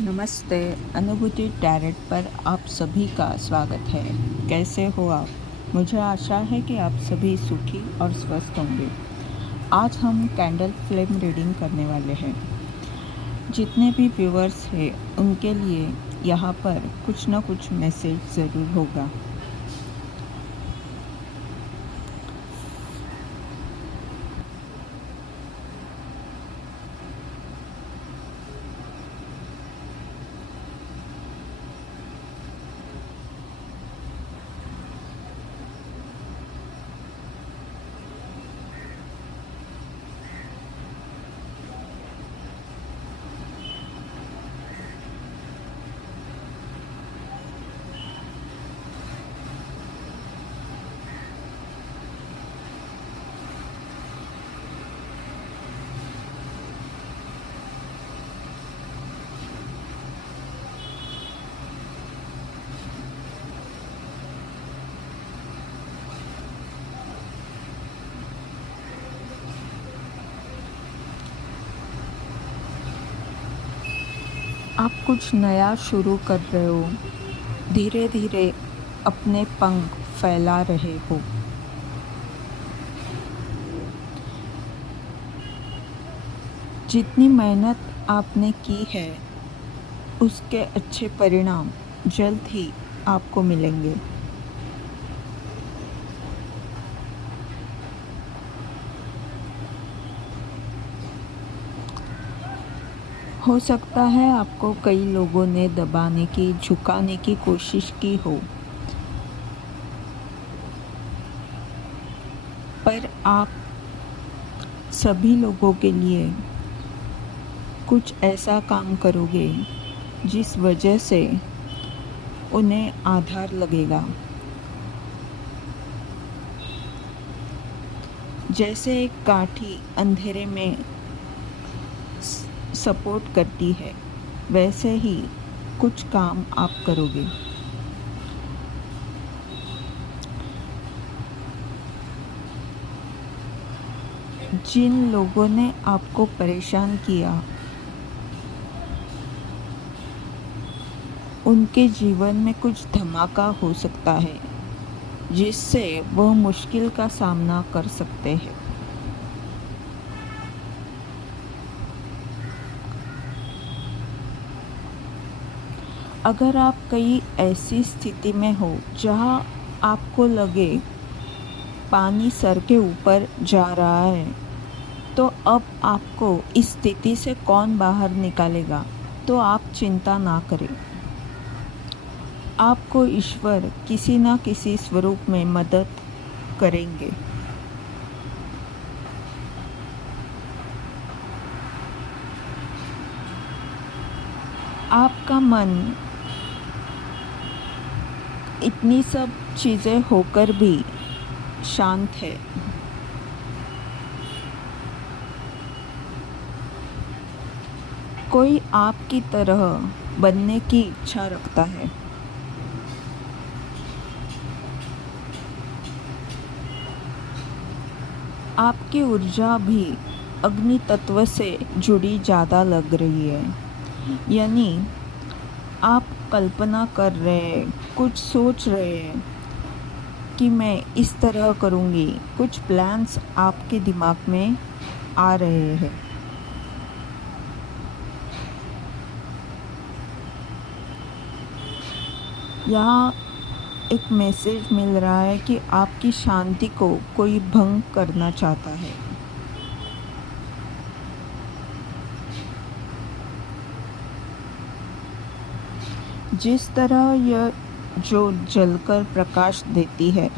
नमस्ते। अनुभूति टैरेट पर आप सभी का स्वागत है। कैसे हो आप? मुझे आशा है कि आप सभी सुखी और स्वस्थ होंगे। आज हम कैंडल फ्लेम रीडिंग करने वाले हैं। जितने भी व्यूअर्स हैं उनके लिए यहाँ पर कुछ न कुछ मैसेज ज़रूर होगा। आप कुछ नया शुरू कर रहे हो, धीरे धीरे अपने पंख फैला रहे हो। जितनी मेहनत आपने की है उसके अच्छे परिणाम जल्द ही आपको मिलेंगे। हो सकता है आपको कई लोगों ने दबाने की, झुकाने की कोशिश की हो, पर आप सभी लोगों के लिए कुछ ऐसा काम करोगे जिस वजह से उन्हें आधार लगेगा। जैसे एक काठी अंधेरे में सपोर्ट करती है, वैसे ही कुछ काम आप करोगे। जिन लोगों ने आपको परेशान किया, उनके जीवन में कुछ धमाका हो सकता है जिससे वह मुश्किल का सामना कर सकते हैं। अगर आप कई ऐसी स्थिति में हो जहां आपको लगे पानी सर के ऊपर जा रहा है, तो अब आपको इस स्थिति से कौन बाहर निकालेगा, तो आप चिंता ना करें। आपको ईश्वर किसी न किसी स्वरूप में मदद करेंगे। आपका मन इतनी सब चीज़ें होकर भी शांत है। कोई आपकी तरह बनने की इच्छा रखता है। आपकी ऊर्जा भी अग्नि तत्व से जुड़ी ज़्यादा लग रही है। यानी आप कल्पना कर रहे हैं, कुछ सोच रहे हैं कि मैं इस तरह करूँगी। कुछ प्लान्स आपके दिमाग में आ रहे हैं। यहाँ एक मैसेज मिल रहा है कि आपकी शांति को कोई भंग करना चाहता है। जिस तरह यह जो जलकर प्रकाश देती है,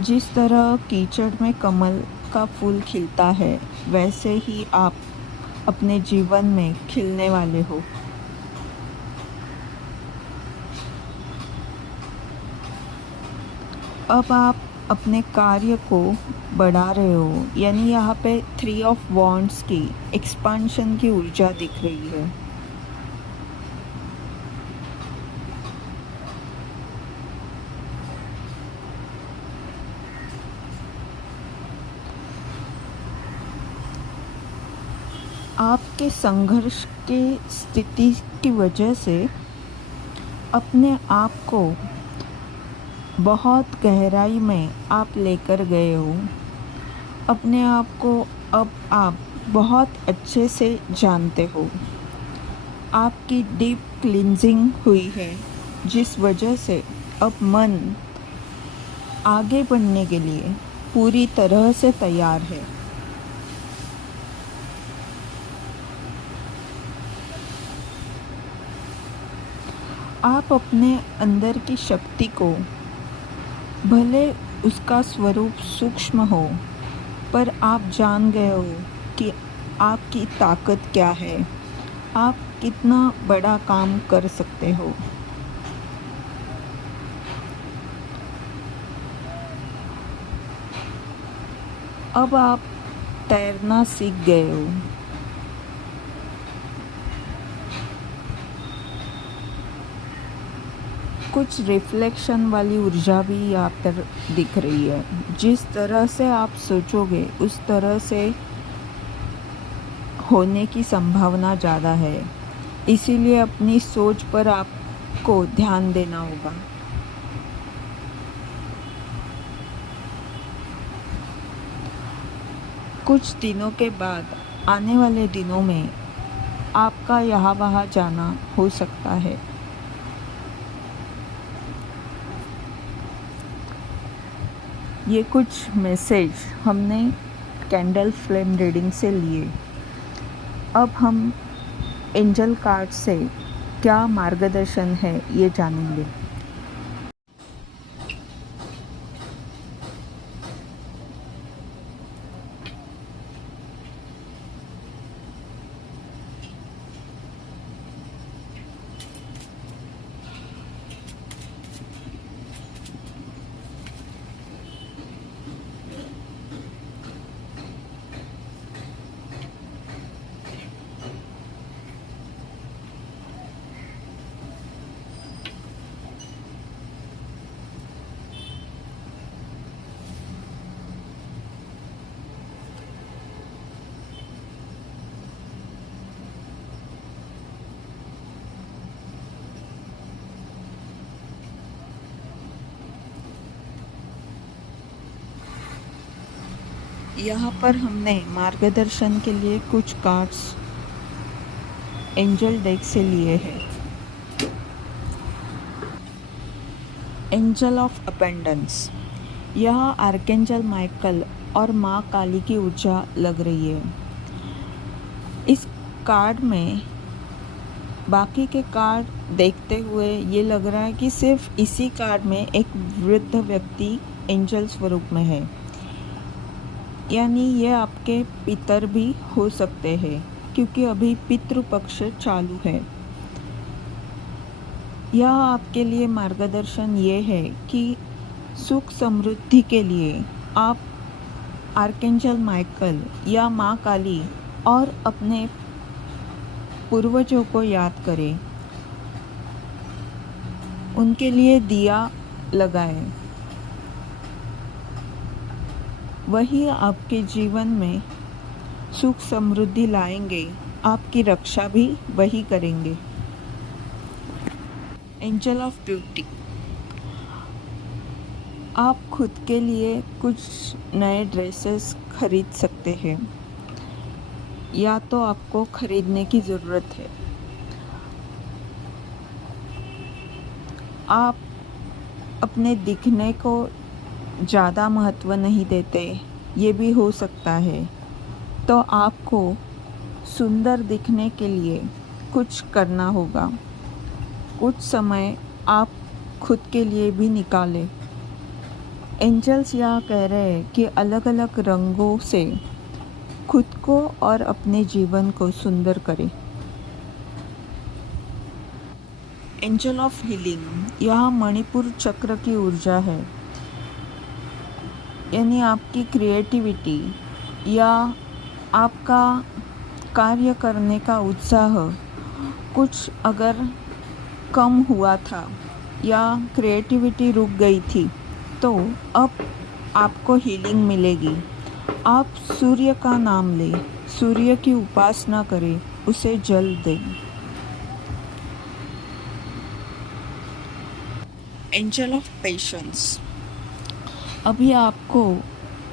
जिस तरह कीचड़ में कमल का फूल खिलता है, वैसे ही आप अपने जीवन में खिलने वाले हो। अब आप अपने कार्य को बढ़ा रहे हो, यानी यहाँ पे 3 ऑफ वॉन्ड्स की एक्सपांशन की ऊर्जा दिख रही है। आपके संघर्ष की स्थिति की वजह से अपने आप को बहुत गहराई में आप लेकर गए हो। अपने आप को अब आप बहुत अच्छे से जानते हो। आपकी डीप क्लींजिंग हुई है, जिस वजह से अब मन आगे बढ़ने के लिए पूरी तरह से तैयार है। आप अपने अंदर की शक्ति को, भले उसका स्वरूप सूक्ष्म हो, पर आप जान गए हो कि आपकी ताकत क्या है, आप कितना बड़ा काम कर सकते हो। अब आप तैरना सीख गए हो। कुछ रिफ्लेक्शन वाली ऊर्जा भी यहाँ पर दिख रही है। जिस तरह से आप सोचोगे उस तरह से होने की संभावना ज़्यादा है, इसीलिए अपनी सोच पर आपको ध्यान देना होगा। कुछ दिनों के बाद आने वाले दिनों में आपका यहाँ वहाँ जाना हो सकता है। ये कुछ मैसेज हमने कैंडल फ्लेम रीडिंग से लिए। अब हम एंजल कार्ड से क्या मार्गदर्शन है ये जानेंगे। यहाँ पर हमने मार्गदर्शन के लिए कुछ कार्ड्स एंजल डेक से लिए हैं। एंजल ऑफ अपेंडेंस, यह आर्केंजल माइकल और माँ काली की ऊर्जा लग रही है। इस कार्ड में बाकी के कार्ड देखते हुए ये लग रहा है कि सिर्फ इसी कार्ड में एक वृद्ध व्यक्ति एंजल स्वरूप में है, यानी ये आपके पितर भी हो सकते हैं, क्योंकि अभी पितृपक्ष चालू है। यह आपके लिए मार्गदर्शन ये है कि सुख समृद्धि के लिए आप आर्केंजल माइकल या माँ काली और अपने पूर्वजों को याद करें, उनके लिए दिया लगाएं। वही आपके जीवन में सुख समृद्धि लाएंगे, आपकी रक्षा भी वही करेंगे। एंजल ऑफ ब्यूटी, आप खुद के लिए कुछ नए ड्रेसेस खरीद सकते हैं, या तो आपको खरीदने की ज़रूरत है। आप अपने दिखने को ज़्यादा महत्व नहीं देते, ये भी हो सकता है। तो आपको सुंदर दिखने के लिए कुछ करना होगा। कुछ समय आप खुद के लिए भी निकालें। एंजल्स यहाँ कह रहे हैं कि अलग अलग रंगों से खुद को और अपने जीवन को सुंदर करें। एंजल ऑफ हीलिंग, यहाँ मणिपुर चक्र की ऊर्जा है, यानी आपकी क्रिएटिविटी या आपका कार्य करने का उत्साह कुछ अगर कम हुआ था या क्रिएटिविटी रुक गई थी, तो अब आपको हीलिंग मिलेगी। आप सूर्य का नाम लें। सूर्य की उपासना करें, उसे जल दें। Angel of patience. अभी आपको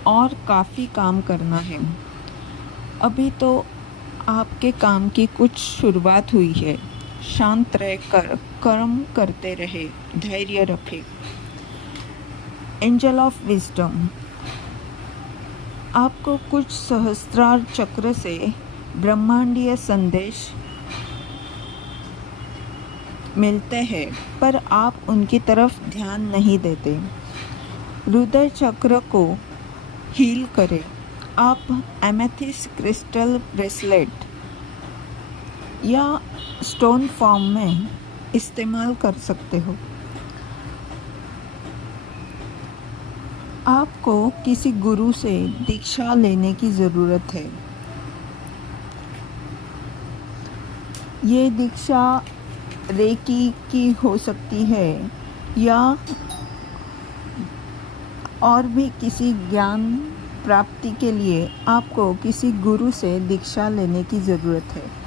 और काफ़ी काम करना है। अभी तो आपके काम की कुछ शुरुआत हुई है। शांत रहकर कर्म करते रहे, धैर्य रखें। Angel of wisdom. आपको कुछ सहस्त्रार चक्र से ब्रह्मांडीय संदेश मिलते हैं, पर आप उनकी तरफ ध्यान नहीं देते। हृदय चक्र को हील करें। आप एमेथिस्ट क्रिस्टल ब्रेसलेट या स्टोन फॉर्म में इस्तेमाल कर सकते हो। आपको किसी गुरु से दीक्षा लेने की ज़रूरत है। ये दीक्षा रेकी की हो सकती है या और भी किसी ज्ञान प्राप्ति के लिए आपको किसी गुरु से दीक्षा लेने की ज़रूरत है।